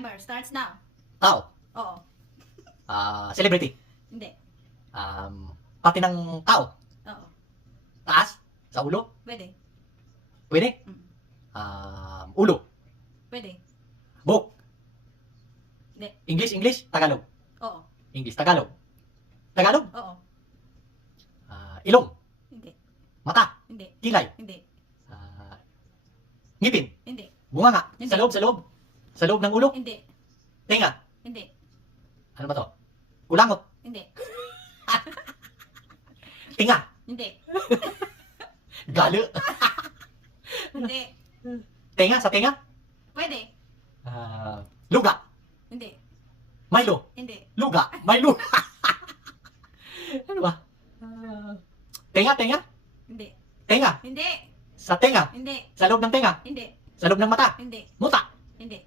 Timer starts now. Tao. Oo. Celebrity. Hindi. Parte ng tao. Oo. Taas. Sa ulo. Pwede. Pwede. Mm. Ulo. Pwede. Buhok. Hindi. English, Tagalog. Oo. English, Tagalog. Tagalog. Oo. Ilong. Hindi. Mata. Hindi. Kilay. Hindi. Ngipin. Hindi. Bunganga. Hindi. Sa loob. Sa loob ng ulo. Hindi. Tenga. Hindi. Ano ba to? Ulangot. Hindi. Tinga. Hindi. Galo. Hindi. Tenga. Sa tenga. Pwede. Luga. Hindi. Milo. Hindi. Luga. Milo. Ano ba? Tenga. Hindi. Tenga. Hindi. Sa tenga. Hindi. Sa loob ng tenga. Hindi. Sa loob ng mata. Hindi. Muta. Hindi.